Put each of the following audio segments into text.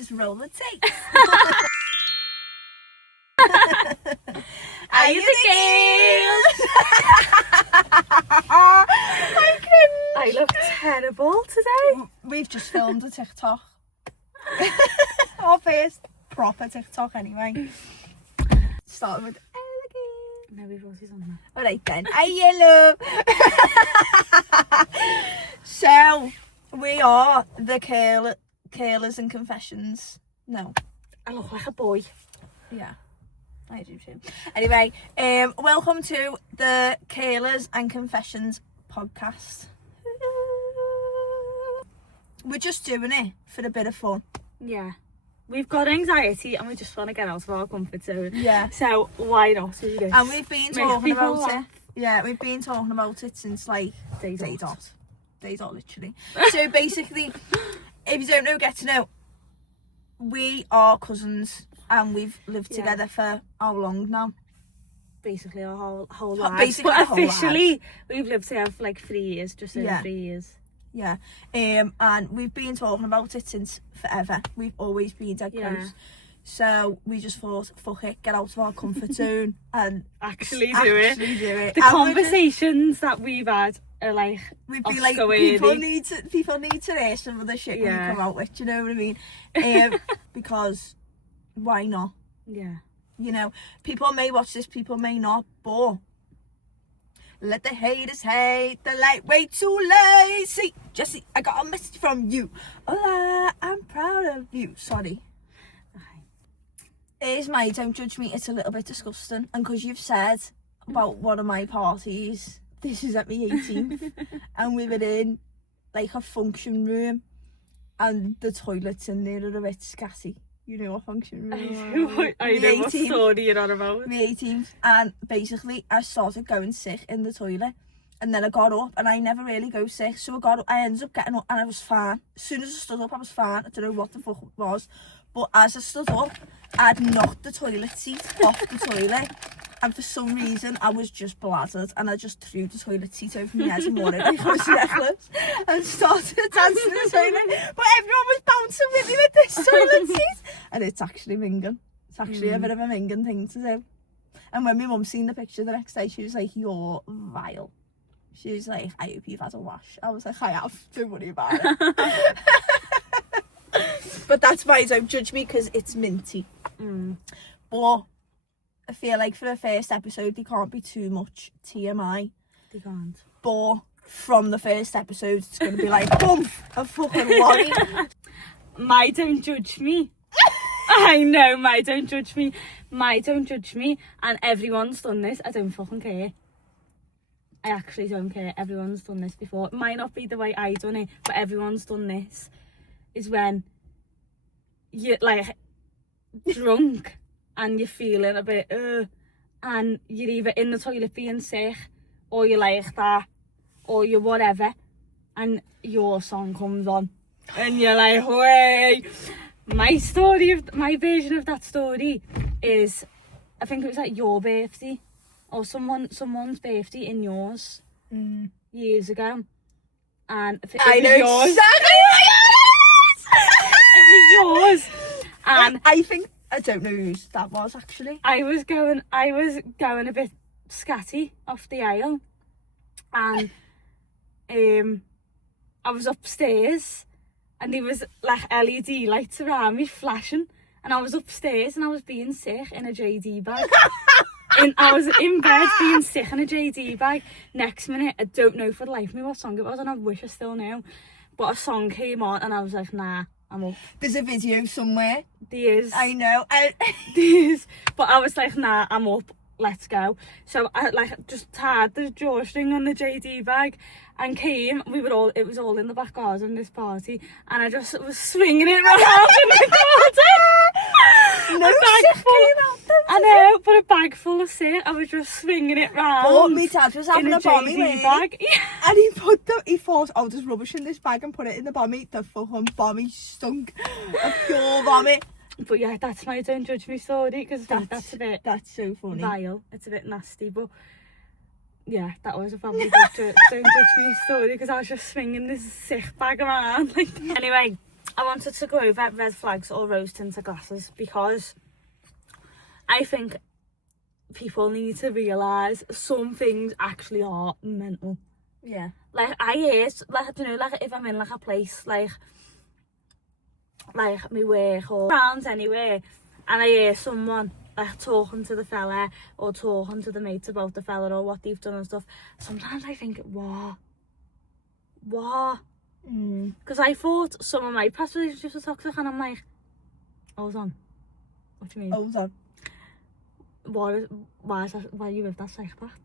just roll the tape. Are you the girls? I look terrible today. We've just filmed a TikTok. Our first proper TikTok anyway. Starting with No, we've already done that. alright then. Hiya, love. So, we are the curlers and confessions. No. I look like a boy. Yeah. I do too. Anyway, welcome to the Curlers and Confessions podcast. We're just doing it for a bit of fun. Yeah. We've got anxiety and we just want to get out of our comfort zone. Yeah. So why not do this? And we've been Make talking people about it. laugh. Yeah, we've been talking about it since like Day day dot. dot. Day dot, literally. So basically, if you don't know, get to know. We are cousins and we've lived together for how long now? Basically our whole lives. Basically but our whole officially, we've lived together for like 3 years, just over 3 years. Yeah. And we've been talking about it since forever. We've always been dead close. So we just thought, fuck it, get out of our comfort zone and Actually do it. The And conversations that we've had are like we'd be like, people need to hear some of the shit we come out with, do you know what I mean? Because why not? Yeah. You know, people may watch this, people may not, but let the haters hate, the lightweight too lazy. Jesse, I got a message from you. Hola, I'm proud of you. Sorry. Here's my don't judge me, it's a little bit disgusting. And because you've said about one of my parties, this is at my 18th, and we were in like a function room, and the toilets in there are a bit scatty. You know what function room? I know what story you're on about. My 18th, and basically I started going sick in the toilet, and then I got up, and I never really go sick, so I ended up getting up, and I was fine. As soon as I stood up, I was fine. I don't know what the fuck it was, but as I stood up, I'd knocked the toilet seat off the toilet, and for some reason I was just bladdered, and I just threw the toilet seat over my head and wore it like I was reckless, and started dancing in the toilet, but everyone was bouncing with me with this toilet seat, and it's actually minging. It's actually a bit of a minging thing to do. And when my mum seen the picture the next day, she was like, you're vile. She was like, I hope you've had a wash. I was like, I have, don't worry about it. But that's why don't judge me, because it's minty. But I feel like for the first episode there can't be too much TMI. They can't. But from the first episode it's going to be like boom, a fucking lorry. My don't judge me. I know, my don't judge me. My don't judge me. And everyone's done this. I don't fucking care. I actually don't care. Everyone's done this before. It might not be the way I done it, but everyone's done this. Is when you're like drunk and you're feeling a bit and you're either in the toilet being sick, or you're like that, or you're whatever, and your song comes on and you're like, way. My version of that story is, I think it was like your birthday or someone's birthday in yours years ago, and I know yours. exactly It was yours, and I think I don't know whose that was actually. I was going a bit scatty off the aisle, and I was upstairs, and there was like LED lights around me flashing, and I was upstairs and I was being sick in a JD bag. I was in bed being sick in a JD bag. Next minute, I don't know for the life of me what song it was, and I wish I still knew, but a song came on and I was like, nah, I'm up. There's a video somewhere. There is. I know. There is. But I was like, nah, I'm up. Let's go. So I like just tied the drawstring on the JD bag and came. It was all in the back garden, this party, and I just was swinging it around in the garden. No sick came out then. I know, but a bag full of sick. I was just swinging it round. Oh, my dad was having in a bommy JD bag. Yeah. And he thought, oh, there's rubbish in this bag, and put it in the bommy. The fucking bommy stunk of pure vomit. But yeah, that's my don't judge me story, because that's a bit that's so funny. Vile. It's a bit nasty, but yeah, that was a probably good don't judge me story, because I was just swinging this sick bag around. Like, anyway, I wanted to go over red flags or rose tinted glasses because I think people need to realise some things actually are mental. Yeah. Like, I hate, like, you know, like, if I'm in, like, a place, like me work or around anywhere, and I hear someone, like, talking to the fella or talking to the mates about the fella or what they've done and stuff, sometimes I think, what? Because I thought some of my past relationships were toxic, and I'm like, hold on. What do you mean? Hold on. Why are you with that psychopath?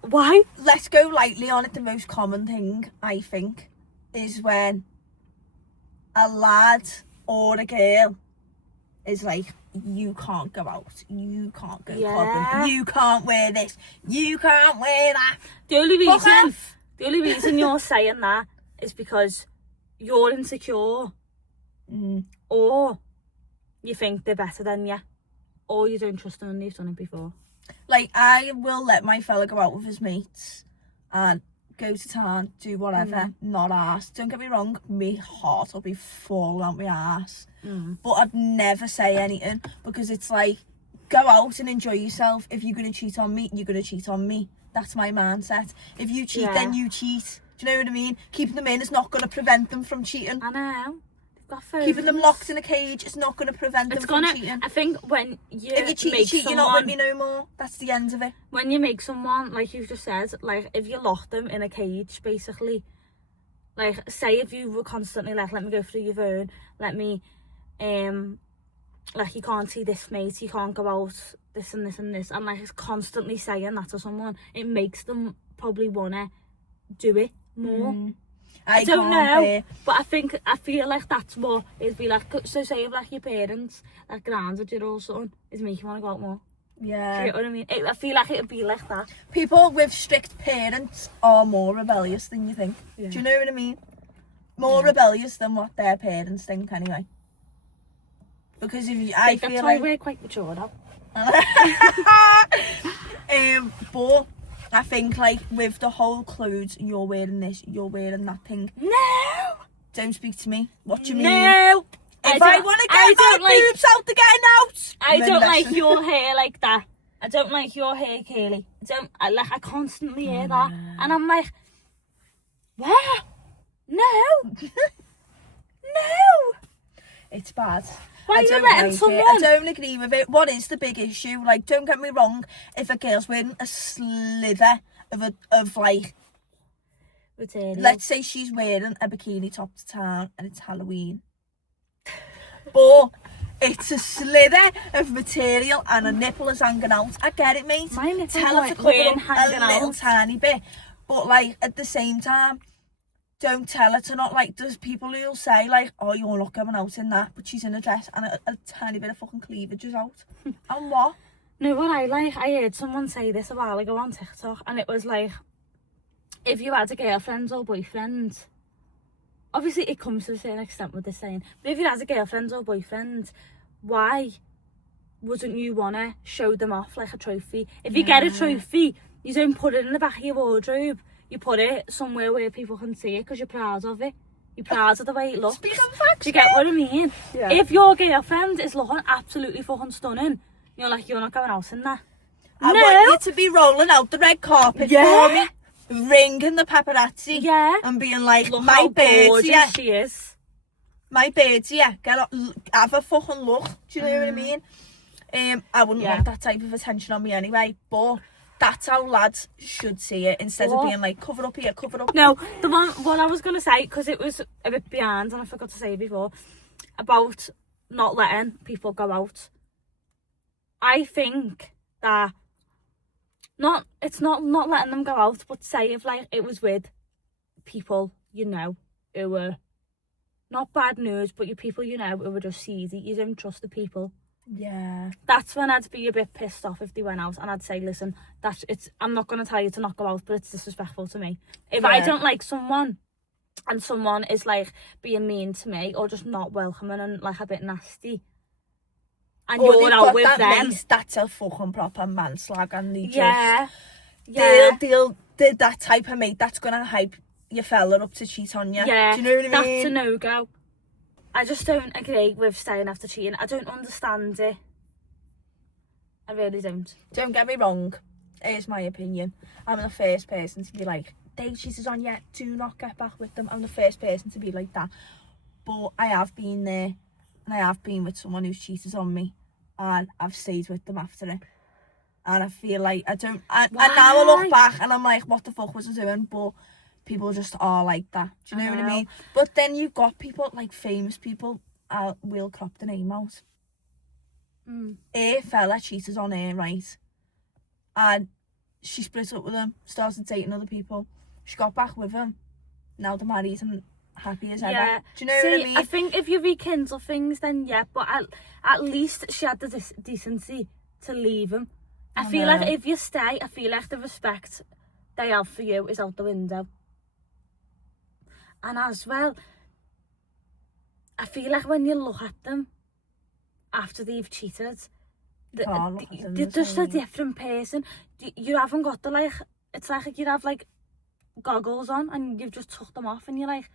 Why? Let's go lightly on it. The most common thing, I think, is when a lad or a girl is like, you can't go out, you can't go clubbing, you can't wear this, you can't wear that. The only reason you're saying that is because you're insecure, or you think they're better than you, or you don't trust them and they've done it before. Like, I will let my fella go out with his mates and go to town, do whatever, not ask. Don't get me wrong, my heart will be falling out my ass. But I'd never say anything, because it's like, go out and enjoy yourself. If you're going to cheat on me, you're going to cheat on me. That's my mindset. If you cheat, then you cheat. Do you know what I mean? Keeping them in is not going to prevent them from cheating. I know. Got keeping them locked in a cage is not going to prevent them from cheating. I think when you if you cheat, you're not with me no more. That's the end of it. When you make someone, like you've just said, like if you lock them in a cage, basically, like say if you were constantly like, let me go through your phone, let me, like you can't see this mate, you can't go out, this and this and this, and like it's constantly saying that to someone, it makes them probably wanna do it more. I don't know, but I feel like that's what it'd be like. So say if like your parents like grounded you or something, is making you want to go out more. Yeah. Do you know what I mean? I feel like it'd be like that. People with strict parents are more rebellious than you think. Yeah. Do you know what I mean? More rebellious than what their parents think anyway. Because if you, I feel that's like why we're quite mature now. But I think like with the whole clothes, you're wearing this, you're wearing that thing. No! Don't speak to me. What do you mean? No! If I want to get my boobs out, they're getting out. I don't like your hair like that. I don't like your hair, Kaylee. I constantly hear that. And I'm like, what? No! No! It's bad. Why are you letting someone? I don't agree with it. What is the big issue? Like, don't get me wrong, if a girl's wearing a slither of like, material. Let's say she's wearing a bikini top to town and it's Halloween, but it's a slither of material and a nipple is hanging out. I get it, mate. My nipple Tell her to cover up a little tiny bit, but like at the same time, don't tell her to not, like, there's people who'll say, like, oh, you're not going out in that, but she's in a dress and a tiny bit of fucking cleavage is out. And what? No, what I heard someone say this a while ago on TikTok, and it was like, if you had a girlfriend or boyfriend, obviously it comes to a certain extent with this saying, but if you had a girlfriend or boyfriend, why wouldn't you want to show them off like a trophy? If you get a trophy, you don't put it in the back of your wardrobe. You put it somewhere where people can see it because you're proud of it. You're proud of the way it looks. Speaking of facts, do you get what I mean? Yeah. If your girlfriend is looking absolutely fucking stunning, you're like, you're not going out in that. I want you to be rolling out the red carpet for me, ringing the paparazzi, and being like, look my bird's here. She is. My bird's here. Have a fucking look. Do you know what I mean? I wouldn't want that type of attention on me anyway, but that's how lads should see it, instead of being like, cover up here, cover up. No, what I was going to say, because it was a bit behind and I forgot to say it before, about not letting people go out. I think that it's not letting them go out, but say if like it was with people, you know, who were not bad news, but your people, you know, who were just seedy, you don't trust the people. Yeah. That's when I'd be a bit pissed off if they went out, and I'd say, listen, I'm not going to tell you to not go out, but it's disrespectful to me. If I don't like someone and someone is like being mean to me or just not welcoming and like a bit nasty, and you're out with them, that's a fucking proper manslag, and they they're that type of mate that's going to hype your fella up to cheat on you. Yeah, do you know what I mean? That's a no-go. I just don't agree with staying after cheating. I don't understand it. I really don't. Don't get me wrong. Here's my opinion. I'm the first person to be like, they cheated on you, do not get back with them. I'm the first person to be like that. But I have been there, and I have been with someone who's cheated on me, and I've stayed with them after it. And I feel like I don't... And now I look back and I'm like, what the fuck was I doing? But people just are like that. Do you know what I mean? But then you've got people, like famous people, we'll crop the name out. A fella cheated on her, right? And she split up with him, started dating other people. She got back with him. Now they're married and happy as ever. Yeah. Do you know what I mean? I think if you rekindle things, then yeah, but at least she had the decency to leave him. I feel like if you stay, I feel like the respect they have for you is out the window. And as well, I feel like when you look at them after they've cheated, they're just a different person. You haven't got the, like, it's like you have like goggles on and you've just took them off and you're like,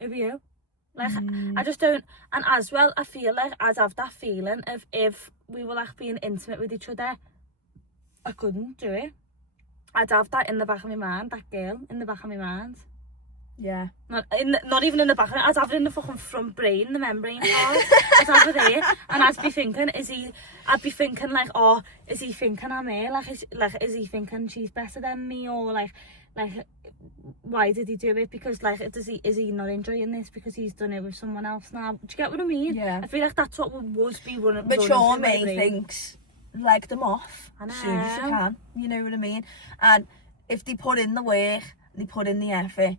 who are you? Like, I just don't. And as well, I feel like I'd have that feeling of if we were like being intimate with each other, I couldn't do it. I'd have that in the back of my mind, that girl in the back of my mind. Yeah. Not even in the back of it, I'd have it in the fucking front brain, the membrane part. I'd have it there, and I'd be thinking, I'd be thinking like, oh, is he thinking I'm here? Is he thinking she's better than me? Or like, why did he do it? Because like, is he not enjoying this because he's done it with someone else now? Do you get what I mean? Yeah. I feel like that's what would be running. But sure, me thinks, leg them off as soon as you can. You know what I mean? And if they put in the work, they put in the effort,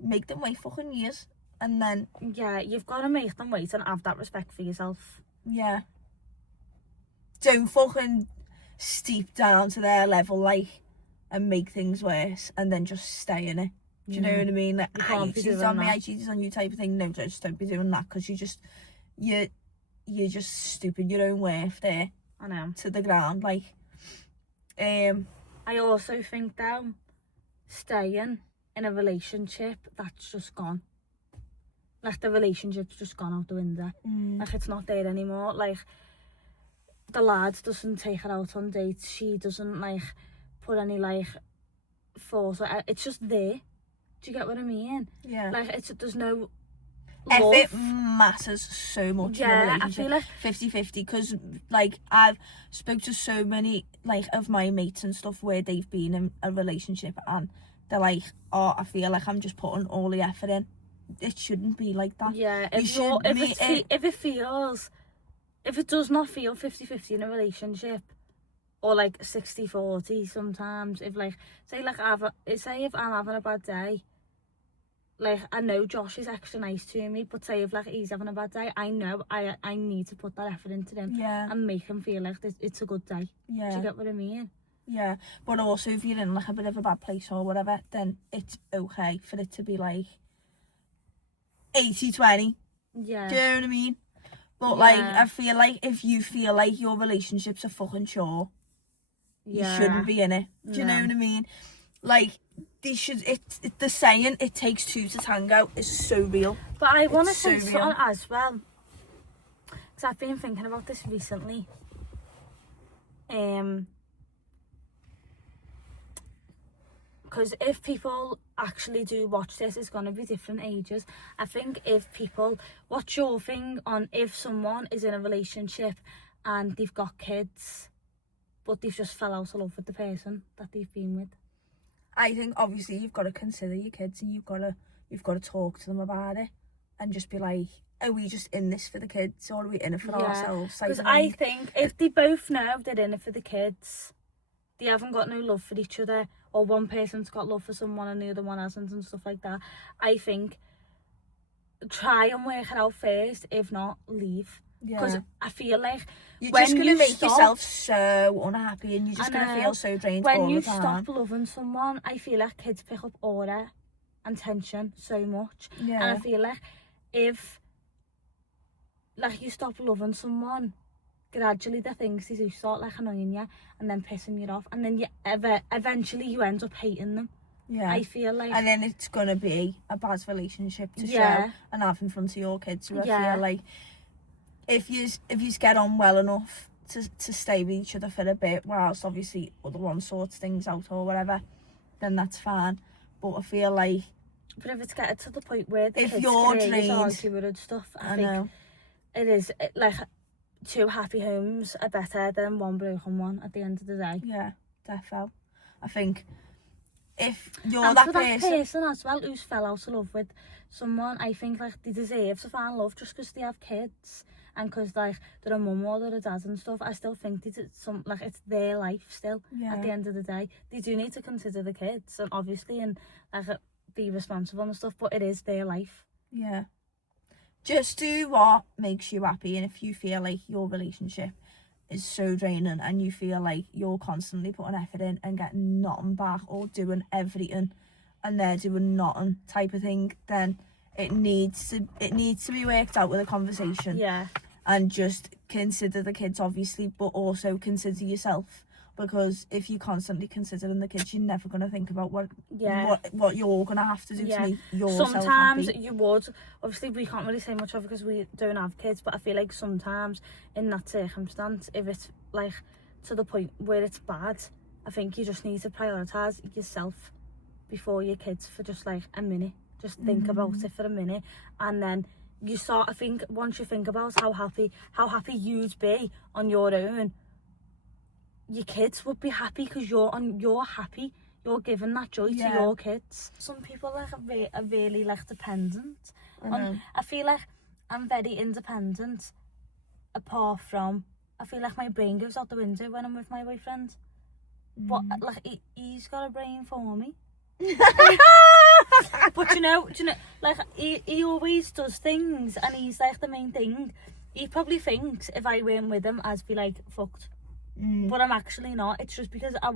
make them wait fucking years, and then yeah, you've got to make them wait and have that respect for yourself. Yeah. Don't fucking steep down to their level, like, and make things worse, and then just stay in it. Do you know what I mean? Like, you cheated on me, I cheated on you type of thing. No, just don't be doing that, because you're just stupid your own worth there. I know. To the ground, like. I also think though, staying in a relationship that's just gone. Like, the relationship's just gone out the window. Like, it's not there anymore. Like, the lad doesn't take her out on dates. She doesn't, like, put any, like, force. It's just there. Do you get what I mean? Yeah. Like, there's no love. Effort matters so much in a relationship. I feel like 50-50, because, like, I've spoke to so many, like, of my mates and stuff where they've been in a relationship and they're like, oh, I feel like I'm just putting all the effort in. It shouldn't be like that. Yeah, if it does not feel 50-50 in a relationship, or like 60-40 sometimes, if like, say if I'm having a bad day, like, I know Josh is extra nice to me, but say if like he's having a bad day, I know I need to put that effort into him and make him feel like it's a good day. Yeah. Do you get what I mean? Yeah, but also if you're in like a bit of a bad place or whatever, then it's okay for it to be like 80-20. Yeah. Do you know what I mean? But like, I feel like if you feel like your relationships are fucking sure, you shouldn't be in it. Do you know what I mean? Like, the saying, it takes two to tango, is so real. But I want to say something as well, because I've been thinking about this recently. Because if people actually do watch this, it's going to be different ages. I think what's your thing on if someone is in a relationship and they've got kids, but they've just fell out of love with the person that they've been with? I think obviously you've got to consider your kids, and you've got to talk to them about it, and just be like, are we just in this for the kids, or are we in it for ourselves? Because I think if they both know they're in it for the kids, they haven't got no love for each other, or one person's got love for someone and the other one hasn't, and stuff like that, I think try and work it out first. If not, leave. Because I feel like you're just going to make yourself so unhappy, and you're just going to feel so drained all the time. When you stop loving someone, I feel like kids pick up aura and tension so much. Yeah. And I feel like if like you stop loving someone, gradually the things they do start like annoying you and then pissing you off, and then eventually you end up hating them. Yeah. I feel like... And then it's going to be a bad relationship to Yeah. show and have in front of your kids. So I Yeah. feel like if you get on well enough to stay with each other for a bit, whilst obviously other one sorts things out or whatever, then that's fine. But I feel like... But if it's getting to the point where the If kids you're can drained... arguing and stuff, I think know. it is, like, 2 happy homes are better than 1 broken one at the end of the day. Yeah, defo. I think if you're And that for person... that person as well who's fell out of love with someone, I think, like, they deserve to find love just because they have kids and because, like, they're a mum or they're a dad and stuff. I still think it's their life still at the end of the day. They do need to consider the kids and obviously and like be responsible and stuff, but it is their life. Yeah. Just do what makes you happy, and if you feel like your relationship is so draining and you feel like you're constantly putting effort in and getting nothing back or doing everything and they're doing nothing type of thing, then it needs to be worked out with a conversation. Yeah. And just consider the kids obviously, but also consider yourself, because if you're constantly considering the kids, you're never going to think about what you're going to have to do to make yourself sometimes happy. You would, obviously we can't really say much of it because we don't have kids, but I feel like sometimes in that circumstance, if it's like to the point where it's bad, I think you just need to prioritise yourself before your kids for just like a minute. Just think about it for a minute, and then you start, I think once you think about how happy you'd be on your own, your kids would be happy because you're happy, you're giving that joy to your kids. Some people like are really like dependent on, I feel like I'm very independent, apart from I feel like my brain goes out the window when I'm with my boyfriend, but like he's got a brain for me. But you know, like he always does things and he's like the main thing. He probably thinks if I weren't with him I'd be like fucked, but I'm actually not. It's just because I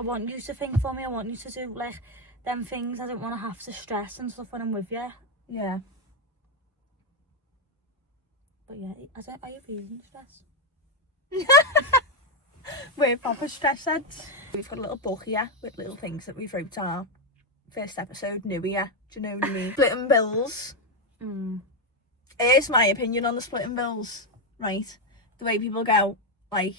want you to think for me. I want you to do like them things. I don't want to have to stress and stuff when I'm with you. Yeah. But yeah, I have using stress. We're proper stress heads. We've got a little book here with little things that we've wrote our first episode, New Year. Do you know what I mean? Splitting bills. Here's my opinion on the splitting bills, right? The way people go, like,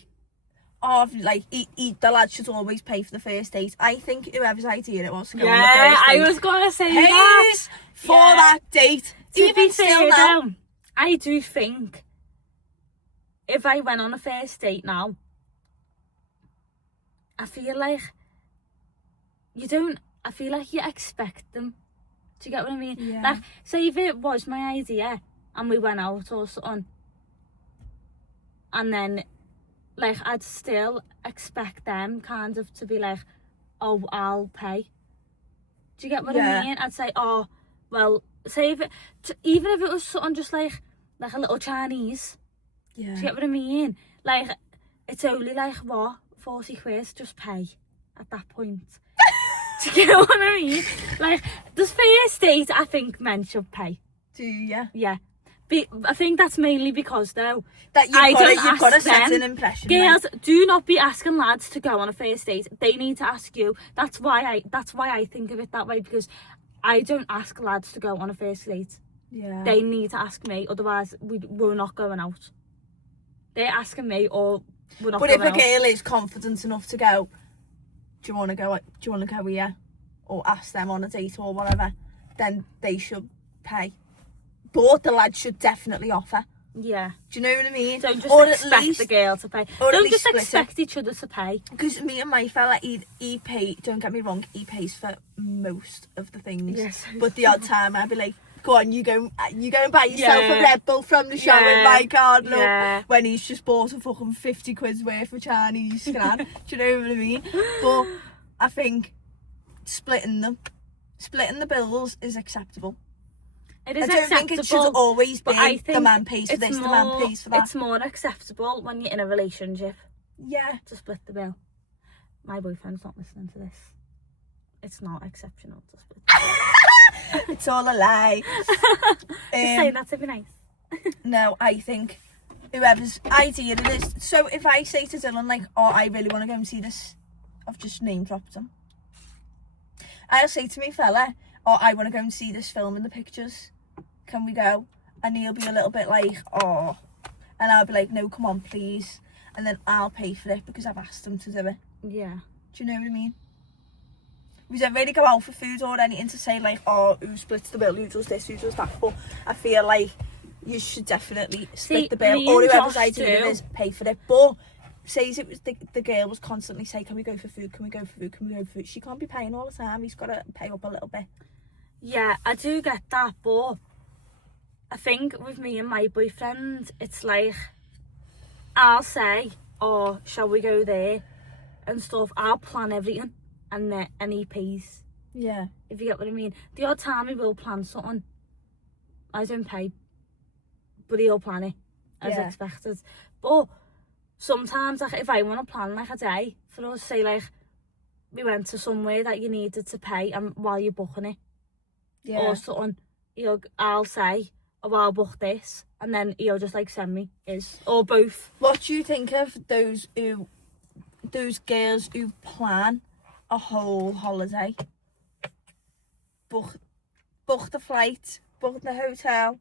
oh, like, the lad should always pay for the first date. I think whoever's idea it was to go on the first date, I was gonna say pays that for that date. To Even be still fair, now. though, I do think if I went on a first date now, I feel like I feel like you expect them. Do you get what I mean? Yeah. Like, say if it was my idea and we went out or something, and then, like, I'd still expect them kind of to be like, oh, I'll pay. Do you get what I mean? I'd say, oh, well, say even if it was something just like a little Chinese. Yeah. Do you get what I mean? Like, it's only like, what, 40 quid, just pay at that point. Do you get what I mean? Like, the first date, I think men should pay. Do you? Yeah. I think that's mainly because, though, That you've got to set an impression. Girls, do not be asking lads to go on a first date. They need to ask you. That's why I think of it that way, because I don't ask lads to go on a first date. Yeah. They need to ask me, otherwise we're not going out. They're asking me, or we're not But going if out. a girl is confident enough to go, do you want to go here, or ask them on a date or whatever, then they should pay. But the lad should definitely offer. Yeah. Do you know what I mean? Don't just or expect the girl to pay. or at Don't least just split expect each other to pay. Because me and my fella, he pay. Don't get me wrong, he pays for most of the things. Yes. But the odd time I'd be like, go on, you go and buy yourself Yeah. a Red Bull from the shop with Yeah. my card, look. Yeah. When he's just bought a fucking 50 quid's worth of Chinese scan. Do you know what I mean? But I think splitting the bills is acceptable. It is I don't acceptable. think it should always but I be think the man pays for this, the man pays for that. It's more acceptable when you're in a relationship Yeah. to split the bill. My boyfriend's not listening to this. It's not exceptional to split the bill. It's all a lie. Just saying that to be nice. No, I think whoever's idea it is. So if I say to Dylan, like, oh, I really want to go and see this, I've just name dropped him. I'll say to me fella, oh, I want to go and see this film in the pictures. Can we go? And he'll be a little bit like, oh. And I'll be like, no, come on, please. And then I'll pay for it because I've asked him to do it. Yeah. Do you know what I mean? We don't really go out for food or anything to say like, oh, who splits the bill, who does this, who does that. But I feel like you should definitely split the bill. Or whoever's idea it is, pay for it. But says it was the girl was constantly saying, can we go for food, can we go for food, can we go for food? She can't be paying all the time. He's got to pay up a little bit. Yeah, I do get that, but I think with me and my boyfriend, it's like, I'll say, oh, shall we go there and stuff. I'll plan everything and he pays. Yeah. If you get what I mean. The odd time he will plan something, I don't pay, but he'll plan it as expected. But sometimes, like, if I want to plan like a day for us, say like we went to somewhere that you needed to pay and while you're booking it, or something, I'll say, oh, I'll book this, and then he'll just like send me his, or both. What do you think of those girls who plan a whole holiday, book the flight, book the hotel,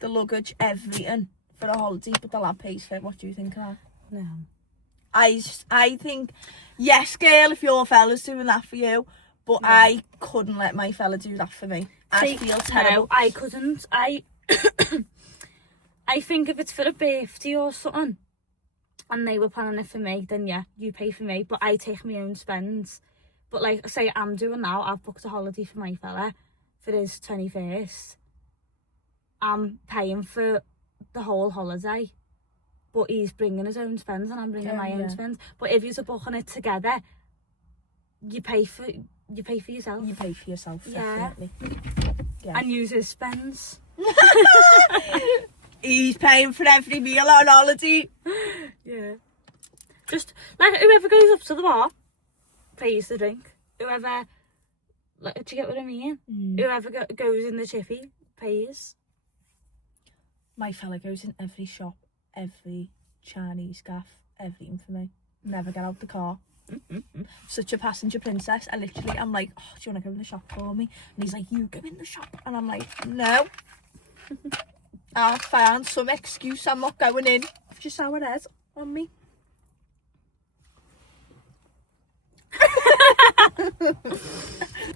the luggage, everything for a holiday, but the lad pays for it? What do you think of that? No. I think, yes, girl, if your fella's doing that for you, but I couldn't let my fella do that for me. I feel terrible. No, I couldn't. I think if it's for a birthday or something, and they were planning it for me, then yeah, you pay for me, but I take my own spends. But like, say I'm doing now, I've booked a holiday for my fella for his 21st. I'm paying for the whole holiday, but he's bringing his own spends and I'm bringing my own spends. But if you're booking it together, you pay for yourself. You pay for yourself, definitely. Yeah. And use his spends. He's paying for every meal on holiday. Yeah. Just like whoever goes up to the bar pays the drink. Whoever, like, do you get what I mean? Whoever goes in the chippy pays. My fella goes in every shop, every Chinese gaff, everything for me. Never get out the car. Such a passenger princess. I'm like, oh, do you want to go in the shop for me? And he's like, you go in the shop. And I'm like, no. I'll find some excuse, I'm not going in. Just how it is on me.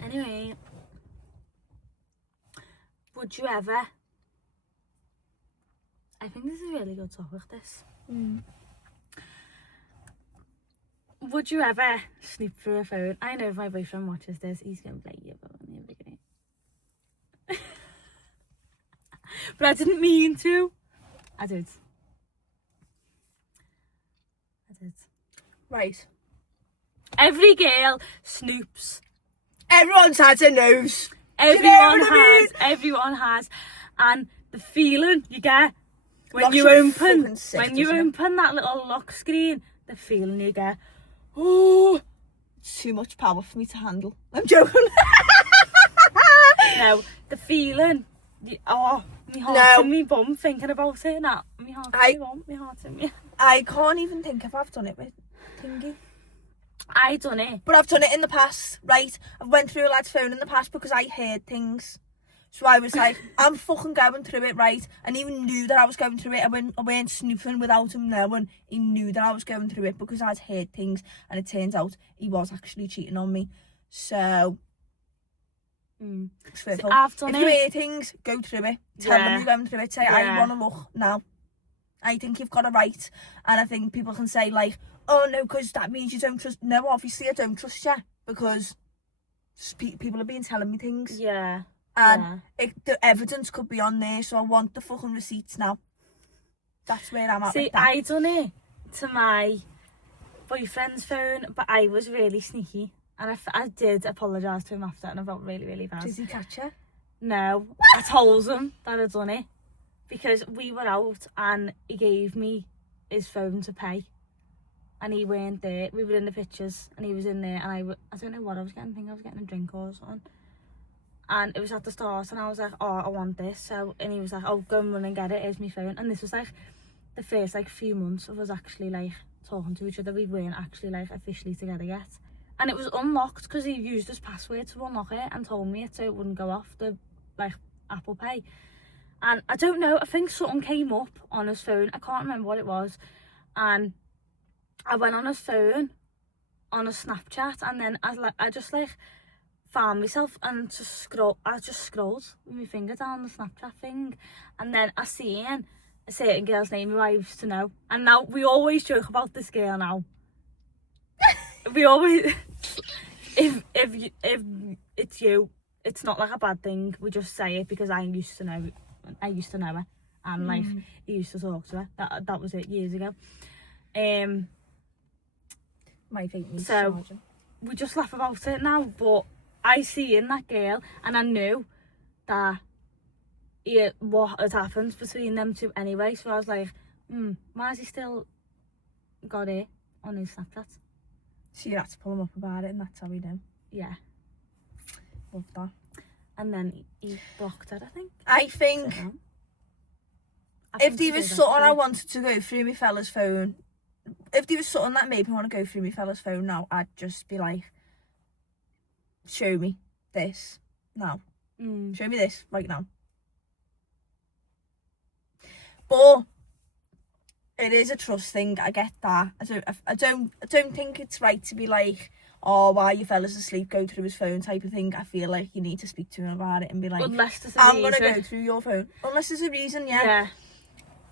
Anyway, would you ever, I think this is a really good topic, this. Would you ever snoop through a phone? I know if my boyfriend watches this, he's going to be like, yeah, but in the beginning. But I didn't mean to. I did. Right. Every girl snoops. Everyone's had a nose. Everyone has. And the feeling you get when you open that little lock screen, the feeling you get, oh, it's too much power for me to handle. I'm joking. No, the feeling, my heart in me bum thinking about it. My heart in me. I can't even think if I've done it with Thingy. I done it. But I've done it in the past, right? I've went through a lad's phone in the past because I heard things. So I was like, I'm fucking going through it, right? And he knew that I was going through it. I weren't snooping without him knowing. He knew that I was going through it because I'd heard things. And it turns out he was actually cheating on me. So, I've done if you hear things, go through it. Tell them you're going through it. Say, I want to look now. I think you've got a right. And I think people can say like, oh no, because that means you don't trust. No, obviously I don't trust you because people have been telling me things. Yeah. And the evidence could be on there, so I want the fucking receipts now. That's where I'm at. See, I done it to my boyfriend's phone, but I was really sneaky. And I did apologise to him after, and I felt really, really bad. Did he catch you? No, I told him that I'd done it. Because we were out and he gave me his phone to pay. And he weren't there. We were in the pictures and he was in there. And I don't know what I was getting. I think I was getting a drink or something. And it was at the start and I was like, oh, I want this. So, and he was like, oh, go and run and get it. Here's my phone. And this was like the first like few months of us actually like talking to each other. We weren't actually like officially together yet. And it was unlocked because he used his password to unlock it and told me it so it wouldn't go off the, like, Apple Pay. And I don't know, I think something came up on his phone. I can't remember what it was. And I went on his phone, on a Snapchat, and then I just like found myself and I just scrolled with my finger down the Snapchat thing. And then I seen a certain girl's name who I used to know. And now we always joke about this girl now. We always, if it's you, it's not like a bad thing. We just say it because I used to know her, and like he used to talk to her. That was it years ago. My favourite. So we just laugh about it now. But I see in that girl, and I knew that what had happened between them two anyway. So I was like, why has he still got it on his Snapchat? So you had to pull him up about it, and that's how we knew. Yeah. Love that. And then he blocked her, I think. I think if there was something I wanted to go through my fella's phone, if there was something that made me want to go through my fella's phone now, I'd just be like, show me this now. Show me this right now. But it is a trust thing. I get that. I don't think it's right to be like, oh, while your fella's asleep, go through his phone type of thing. I feel like you need to speak to him about it and be like, I'm gonna go through your phone. Unless there's a reason, yeah.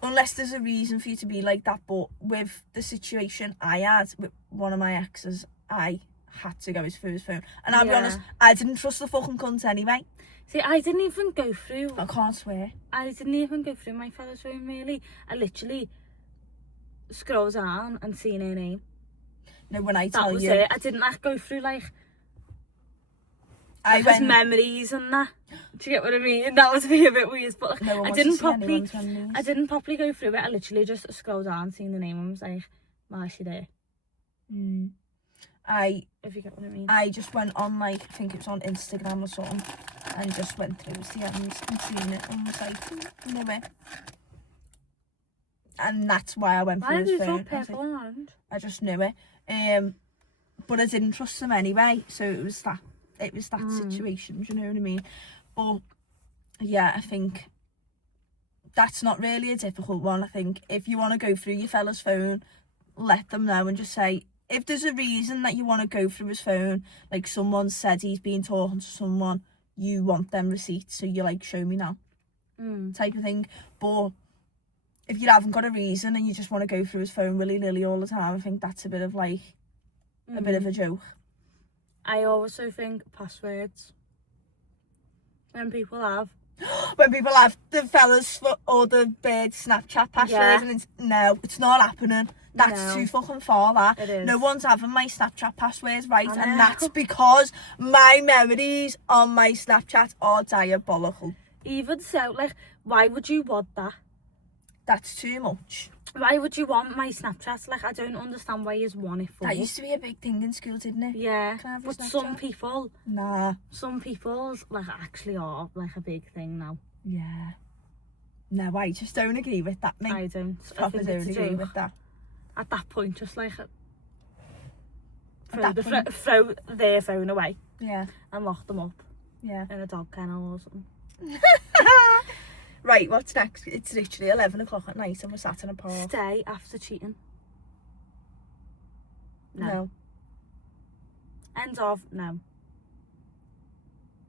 Unless there's a reason for you to be like that. But with the situation I had with one of my exes, I had to go through his phone. And I'll be honest, I didn't trust the fucking cunt anyway. See, I didn't even go through. I can't swear. I didn't even go through my fella's phone, really. I literally scrolled down and seen her name. No, when I tell you. That was it. I didn't like go through like his memories and that. Do you get what I mean? That was me a bit weird, but like, I didn't properly go through it. I literally just scrolled down, seen the name, and was like, why is she there? If you get what I mean. I just went on, like, I think it was on Instagram or something, and just went through his DMs and seen it and was like, no way. And that's why I went through his phone. I just knew it. But I didn't trust him anyway, so it was that situation, do you know what I mean? But yeah, I think that's not really a difficult one. I think if you want to go through your fella's phone, let them know and just say, if there's a reason that you want to go through his phone, like someone said he's been talking to someone, you want them receipts, so you're like, show me now, type of thing. But if you haven't got a reason and you just want to go through his phone willy-nilly all the time, I think that's a bit of like, a bit of a joke. I also think passwords. When people have the fellas or the bird Snapchat passwords, and it's not happening. That's too fucking far, that. It is. No one's having my Snapchat passwords right, and that's because my memories on my Snapchat are diabolical. Even so, like, why would you want that? That's too much. Why would you want my Snapchat? Like, I don't understand why you want it for. That used to be a big thing in school, didn't it? Yeah, but some people's like actually are like a big thing now. Yeah. No, I just don't agree with that, mate. I don't. I don't agree with that. At that point, just like throw their phone away. Yeah. And lock them up. Yeah. In a dog kennel or something. Right, what's next? It's literally 11 o'clock at night and we're sat in a park. Stay after cheating. No. End of, no.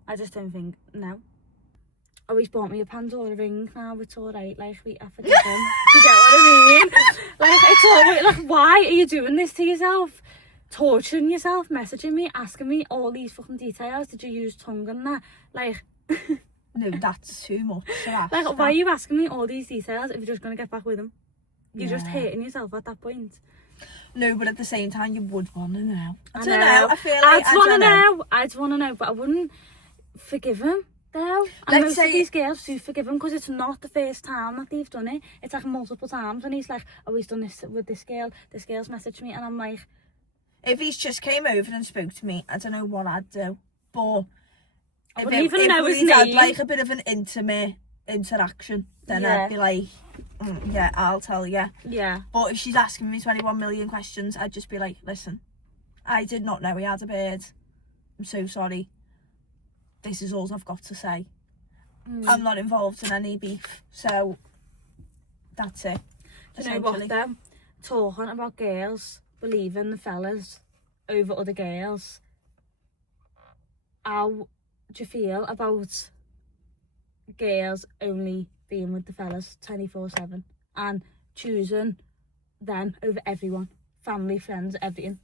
I just don't think, no. Oh, he's bought me a Pandora ring now, it's alright, like, I forgive him. You get what I mean? Like, it's alright, like, why are you doing this to yourself? Torturing yourself, messaging me, asking me all these fucking details, did you use tongue and that? Like... No, that's too much. Like, why are you asking me all these details if you're just going to get back with him? You're just hating yourself at that point. No, but at the same time, you would want to know. I don't know. I feel like I'd want to know, but I wouldn't forgive him, though. And most of these girls do forgive him because it's not the first time that they've done it. It's like multiple times, and he's like, oh, he's done this with this girl. This girl's messaged me, and I'm like... If he's just came over and spoke to me, I don't know what I'd do. But... I wouldn't even know his name. If we had like a bit of an intimate interaction, then I'd be like, yeah, I'll tell you. Yeah. But if she's asking me 21 million questions, I'd just be like, listen, I did not know he had a beard. I'm so sorry. This is all I've got to say. I'm not involved in any beef, so that's it. Do you know what though? Talking about girls believing the fellas over other girls. How do you feel about girls only being with the fellas 24/7 and choosing them over everyone, family, friends, everything?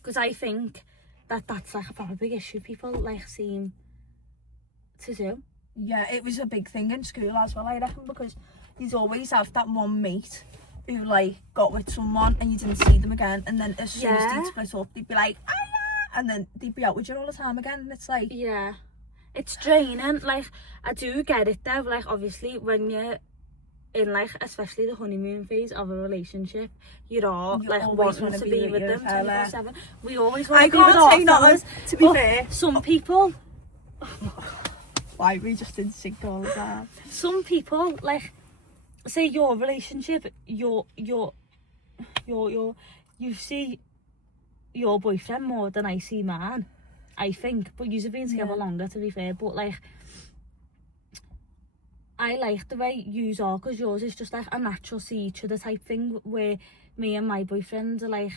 Because I think that's like a proper big issue people like seem to do. Yeah, it was a big thing in school as well, I reckon, because you'd always have that one mate who like got with someone and you didn't see them again, and then as soon as they'd split up they'd be like, Hiya! And then they'd be out with you all the time again, and it's like, yeah, it's draining. Like, I do get it though, like obviously when you're in like especially the honeymoon phase of a relationship, you like wanting to be with them 24/7. We always want to be with our fellas, to be fair. Some people, Why we just in sync all the time. Some people, like, say your relationship, you see your boyfriend more than I see mine, I think. But you've been together longer, to be fair. But like, I like the way yous are, because yours is just like a natural see each other type thing, where me and my boyfriend are like,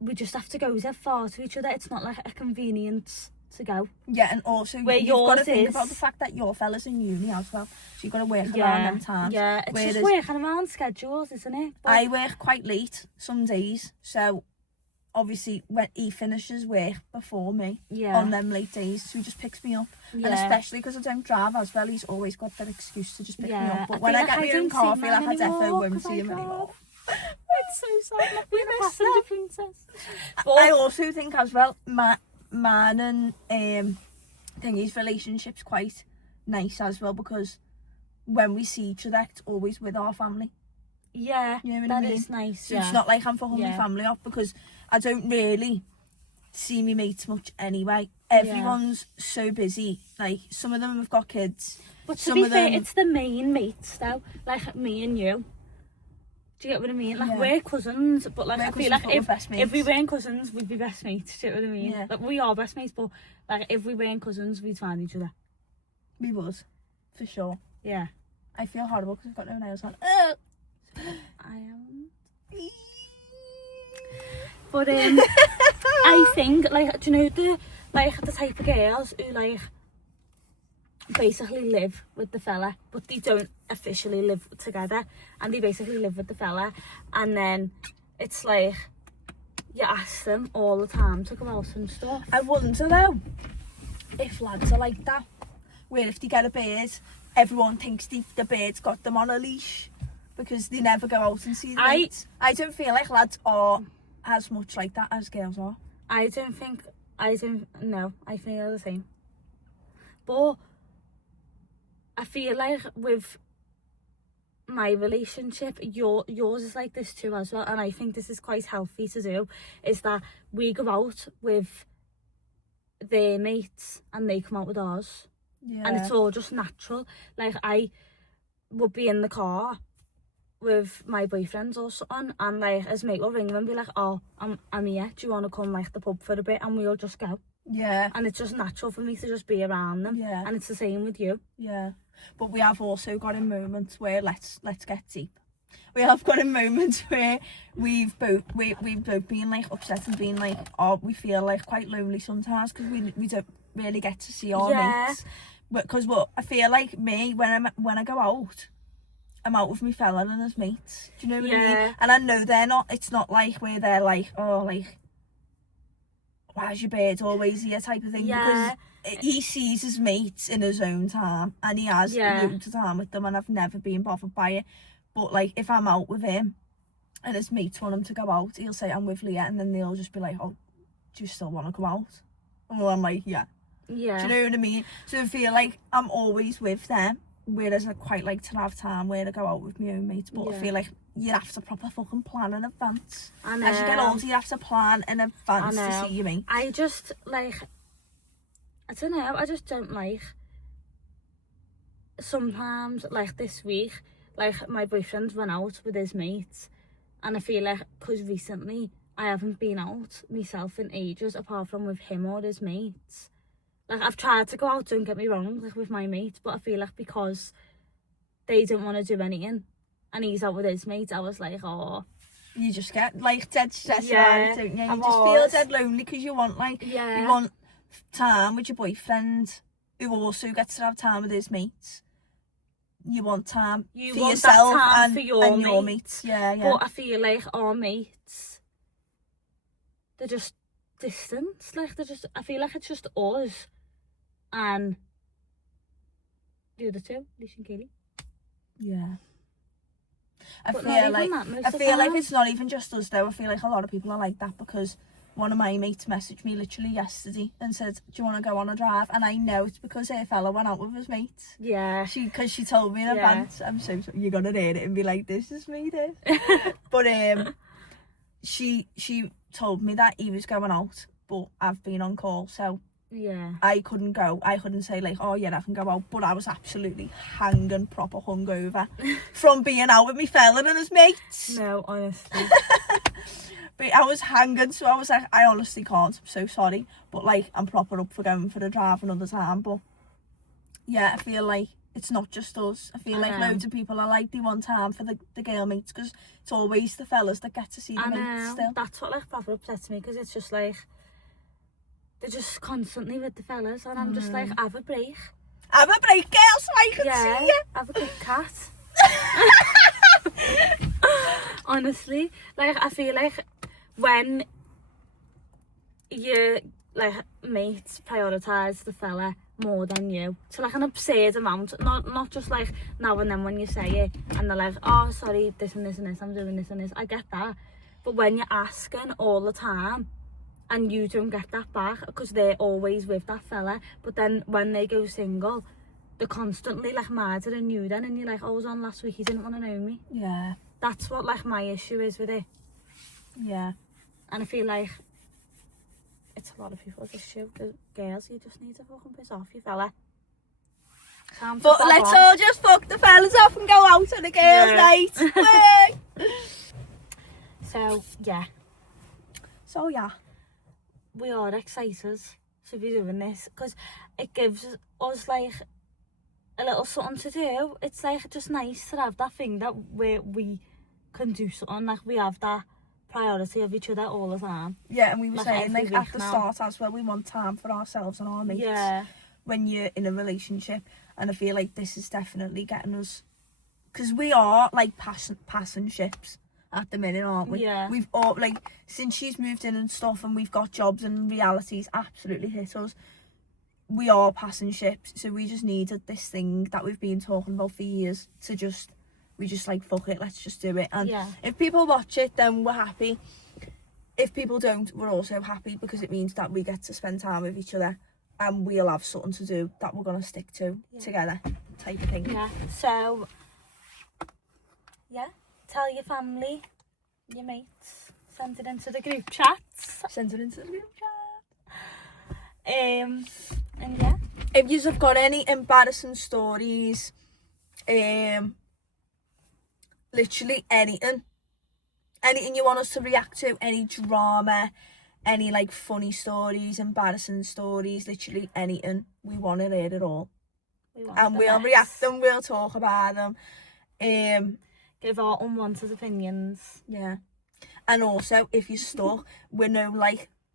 we just have to go that far to each other. It's not like a convenience to go. Yeah, and also where you've got to think about the fact that your fella's in uni as well, so you've got to work around them times. Yeah, it's just working around schedules, isn't it? But I work quite late some days, so obviously when he finishes work before me on them late days, so he just picks me up. And especially because I don't drive as well, he's always got that excuse to just pick me up. But when I get my own car, I feel like I definitely won't see him anymore. It's so sad not being a passenger princess. But I also think as well, man and thingy's relationship's quite nice as well, because when we see each other, it's always with our family. Yeah, you know what that I mean? Is nice. So it's not like I'm fucking my family off, because I don't really see me mates much anyway. Everyone's so busy. Like, some of them have got kids. But to be fair, it's the main mates though, like me and you. Do you get what I mean? Like, we're cousins, but like, I feel like if we weren't cousins, we'd be best mates. Do you get what I mean? Yeah. Like, we are best mates, but like, if we weren't cousins, we'd find each other. We would, for sure. Yeah. I feel horrible because I've got no nails on. I am. But I think, like, do you know the type of girls who like basically live with the fella, but they don't officially live together, and they basically live with the fella, and then it's like you ask them all the time to go out and stuff. I wonder though if lads are like that, where if they get a beard, everyone thinks the beard's got them on a leash because they never go out and see the mates. I don't feel like lads are as much like that as girls are. I think they're the same. But I feel like with my relationship, yours is like this too as well, and I think this is quite healthy to do, is that we go out with their mates and they come out with ours. Yeah. And it's all just natural. Like, I would be in the car with my boyfriends or something, and like his mate will ring him and be like, oh, I'm here, do you want to come like the pub for a bit? And we'll just go. Yeah. And it's just natural for me to just be around them. Yeah. And it's the same with you. Yeah. But we have also got in moments where, let's get deep. We have got in moments where we've both been like upset and been like, oh, we feel like quite lonely sometimes because we don't really get to see our mates. Because I feel like me, when I go out, I'm out with my fella and his mates. Do you know what I mean? And I know it's not like where they're like, oh, like, why's your beard always here type of thing. Yeah. Because he sees his mates in his own time, and he has loads of time with them, and I've never been bothered by it. But like, if I'm out with him and his mates want him to go out, he'll say I'm with Leah, and then they'll just be like, oh, do you still want to go out? And well, I'm like, yeah. Do you know what I mean? So I feel like I'm always with them, whereas I quite like to have time where I go out with my own mates. But I feel like you have to proper fucking plan in advance. As you get older, you have to plan in advance to see your mates. I just like, I don't know, I just don't like, sometimes like this week, like my boyfriend's went out with his mates, and I feel like because recently I haven't been out myself in ages, apart from with him or his mates. Like, I've tried to go out, don't get me wrong, like with my mates, but I feel like because they didn't want to do anything and he's out with his mates, I was like, oh. You just get like dead stressed Yeah, about it, don't you? I You just feel was. dead lonely because you want like, Yeah. you want time with your boyfriend who also gets to have time with his mates. You want time You for want yourself that time and, for your and your mates. mates. Yeah, yeah. But I feel like our mates, they're just distant. Like, I feel like it's just us and the other two, Lisa and Kaylee. Yeah. I But feel not even like that most I of the feel like time. it's not even just us though. I feel like a lot of people are like that because one of my mates messaged me literally yesterday and said, "Do you want to go on a drive?" And I know it's because her fella went out with his mates. Yeah. Because she told me in Yeah. advance. I'm so sorry. You're gonna hear it and be like, "This is me, this." But she told me that he was going out, but I've been on call, so Yeah. I couldn't go. I couldn't say like, "Oh yeah, I can go out," but I was absolutely hanging proper hungover from being out with me fella and his mates. No, honestly. But I was hanging, so I was like, I honestly can't. I'm so sorry, but like I'm proper up for going for the drive another time. But yeah, I feel like it's not just us. I feel like loads of people are like, they want time for the girl mates because it's always the fellas that get to see the mates still. That's what like proper upsets me, because it's just like they're just constantly with the fellas, and I'm just like, have a break. Have a break, girl, so I can see you. Have a good cat. Honestly, like I feel like when your like mates prioritise the fella more than you, to like an absurd amount, not just like now and then when you say it and they're like, oh sorry, this and this and this, I'm doing this and this, I get that, but when you're asking all the time and you don't get that back because they're always with that fella, but then when they go single they're constantly like murdering you then, and you're like, oh, I was on last week, you didn't want to know me. Yeah. That's what like my issue is with it. Yeah. And I feel like it's a lot of people's issue. The girls, you just need to fucking piss off, you fella. But let's all just fuck the fellas off and go out on a girls' night. Way. So yeah, So yeah. we are excited to be doing this because it gives us like a little something to do. It's like just nice to have that thing that we can do something, like we have that priority of each other all the time. Yeah, and we were Like saying every like at week the now. start as well, we want time for ourselves and our mates. Yeah. When you're in a relationship, and I feel like this is definitely getting us, because we are like passing ships at the minute, aren't we? Yeah. We've all like, since she's moved in and stuff and we've got jobs and realities absolutely hit us, we are passing ships, so we just needed this thing that we've been talking about for years to just, we just like, fuck it, let's just do it. And Yeah. if people watch it, then we're happy. If people don't, we're also happy, because it means that we get to spend time with each other and we'll have something to do that we're going to stick to together, type of thing. Yeah. So yeah, tell your family, your mates, send it into the group chats. Send it into the group chat. And yeah. If you've got any embarrassing stories, literally anything you want us to react to, any drama, any like funny stories, embarrassing stories, literally anything, we want to hear it all. And we'll react them, we'll talk about them. Give our unwanted opinions. Yeah. And also, if you're stuck, we're no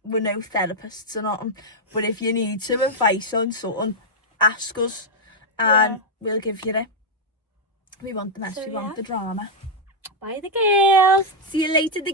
therapists or nothing, but if you need some advice on something, ask us and we'll give you it. We want the mess, we want the drama. Bye the girls. See you later, the